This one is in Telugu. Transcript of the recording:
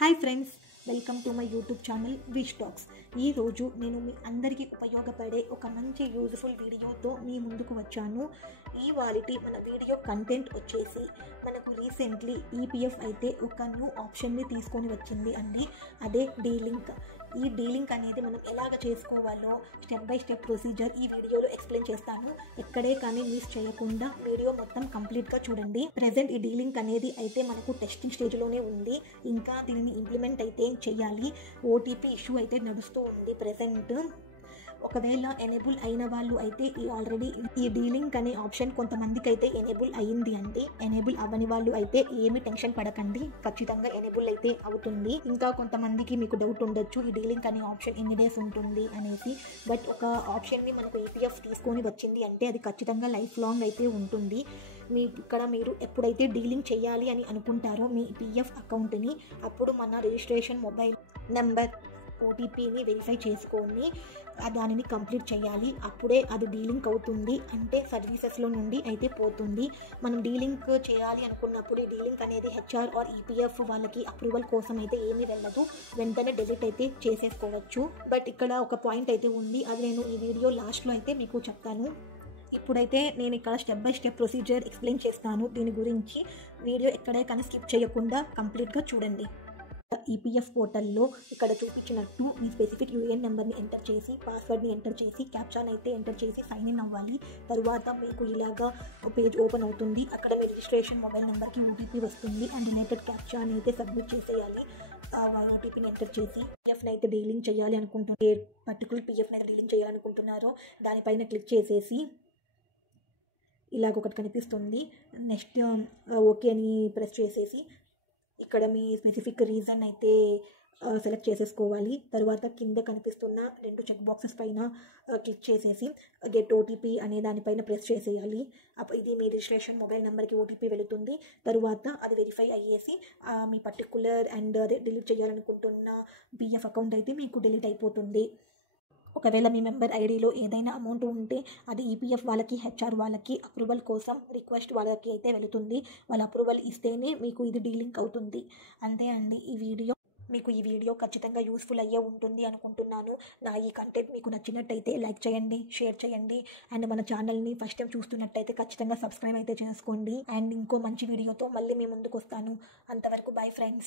Hi friends, welcome to my YouTube channel wish talks. ఈరోజు నేను మీ అందరికీ ఉపయోగపడే ఒక మంచి యూజ్ఫుల్ వీడియోతో మీ ముందుకు వచ్చాను. మన వీడియో కంటెంట్ వచ్చేసి మనకు రీసెంట్లీ ఈపీఎఫ్ అయితే ఒక న్యూ ఆప్షన్ని తీసుకొని వచ్చింది అండి. అదే డీలింక్. ఈ డీలింక్ అనేది మనం ఎలాగ చేసుకోవాలో స్టెప్ బై స్టెప్ ప్రొసీజర్ ఈ వీడియోలో ఎక్స్ప్లెయిన్ చేస్తాను. ఎక్కడే కానీ మిస్ చేయకుండా వీడియో మొత్తం కంప్లీట్గా చూడండి. ప్రెజెంట్ ఈ డీలింక్ అనేది అయితే మనకు టెస్టింగ్ స్టేజ్లోనే ఉంది. ఇంకా దీనిని ఇంప్లిమెంట్ అయితే చేయాలి. ఓటీపీ ఇష్యూ అయితే నడుస్తూ ఉంది ప్రెజెంట్. ఒకవేళ ఎనేబుల్ అయిన వాళ్ళు అయితే ఆల్రెడీ ఈ డీలింక్ అనే ఆప్షన్ కొంతమందికి అయితే ఎనేబుల్ అయ్యింది అండి. ఎనేబుల్ అవ్వని వాళ్ళు అయితే ఏమి టెన్షన్ పడకండి, ఖచ్చితంగా ఎనేబుల్ అయితే అవుతుంది. ఇంకా కొంతమందికి మీకు డౌట్ ఉండొచ్చు, ఈ డీలింక్ అనే ఆప్షన్ ఎన్ని డేస్ ఉంటుంది అనేసి. బట్ ఒక ఆప్షన్ని మనకు ఈపీఎఫ్ తీసుకొని వచ్చింది అంటే అది ఖచ్చితంగా లైఫ్ లాంగ్ అయితే ఉంటుంది. మీరు ఎప్పుడైతే డీలింక్ చేయాలి అని అనుకుంటారో మీ పిఎఫ్ అకౌంట్ని, అప్పుడు మన రిజిస్ట్రేషన్ మొబైల్ నెంబర్ ఓటీపీని వెరిఫై చేసుకొని దానిని కంప్లీట్ చేయాలి. అప్పుడే అది డీలింక్ అవుతుంది. అంటే సర్వీసెస్లో నుండి అయితే పోతుంది. మనం డీలింక్ చేయాలి అనుకున్నప్పుడు ఈ డీలింక్ అనేది హెచ్ఆర్ ఆర్ ఈపీఎఫ్ వాళ్ళకి అప్రూవల్ కోసం అయితే ఏమీ వెళ్ళదు, వెంటనే డిలీట్ అయితే చేసేసుకోవచ్చు. బట్ ఇక్కడ ఒక పాయింట్ అయితే ఉంది, అది నేను ఈ వీడియో లాస్ట్లో అయితే మీకు చెప్తాను. ఇప్పుడైతే నేను ఇక్కడ step by step procedure explain చేస్తాను. దీని గురించి వీడియో ఎక్కడే కానీ స్కిప్ చేయకుండా కంప్లీట్గా చూడండి. ఈపీఎఫ్ పోర్టల్లో ఇక్కడ చూపించినట్టు మీ స్పెసిఫిక్ యూఏఎన్ నెంబర్ని ఎంటర్ చేసి, పాస్వర్డ్ని ఎంటర్ చేసి, క్యాప్చాని అయితే ఎంటర్ చేసి సైన్ ఇన్ అవ్వాలి. తరువాత మీకు ఇలాగా పేజ్ ఓపెన్ అవుతుంది. అక్కడ మీ రిజిస్ట్రేషన్ మొబైల్ నెంబర్కి ఓటీపీ వస్తుంది అండ్ రిలేటెడ్ క్యాప్చాని అయితే సబ్మిట్ చేసేయాలి. ఓటీపీని ఎంటర్ చేసి పిఎఫ్ని అయితే డీలింగ్ చేయాలి అనుకుంటున్నారు, ఏ పర్టికులర్ పిఎఫ్ని అయితే డీలింగ్ చేయాలనుకుంటున్నారో దానిపైన క్లిక్ చేసేసి ఇలాగ ఒకటి కనిపిస్తుంది. నెక్స్ట్ ఓకే అని ప్రెస్ చేసేసి ఇక్కడ మీ స్పెసిఫిక్ రీజన్ అయితే సెలెక్ట్ చేసేసుకోవాలి. తర్వాత కింద కనిపిస్తున్న 2 చెక్ బాక్సెస్ పైన క్లిక్ చేసేసి గెట్ ఓటీపీ అనే దానిపైన ప్రెస్ చేసేయాలి. ఇది మీ రిజిస్ట్రేషన్ మొబైల్ నెంబర్కి ఓటీపీ వెళుతుంది. తరువాత అది వెరిఫై అయ్యేసి మీ పర్టికులర్ అండ్ అదే డిలీట్ చేయాలనుకుంటున్న పిఎఫ్ అకౌంట్ అయితే మీకు డిలీట్ అయిపోతుంది. ఒకవేళ మీ మెంబర్ ఐడిలో ఏదైనా అమౌంట్ ఉంటే అది ఈపీఎఫ్ వాళ్ళకి, హెచ్ఆర్ వాళ్ళకి అప్రూవల్ కోసం రిక్వెస్ట్ వాళ్ళకి అయితే వెళుతుంది. వాళ్ళ అప్రూవల్ ఇస్తేనే మీకు ఇది డీలింక్ అవుతుంది. అంతే అండి. మీకు ఈ వీడియో ఖచ్చితంగా యూస్ఫుల్ అయ్యే ఉంటుంది అనుకుంటున్నాను. నా ఈ కంటెంట్ మీకు నచ్చినట్టయితే లైక్ చేయండి, షేర్ చేయండి అండ్ మన ఛానల్ని ఫస్ట్ టైం చూస్తున్నట్టయితే ఖచ్చితంగా సబ్స్క్రైబ్ అయితే చేసుకోండి. అండ్ ఇంకో మంచి వీడియోతో మళ్ళీ మీ ముందుకు వస్తాను. అంతవరకు బై ఫ్రెండ్స్.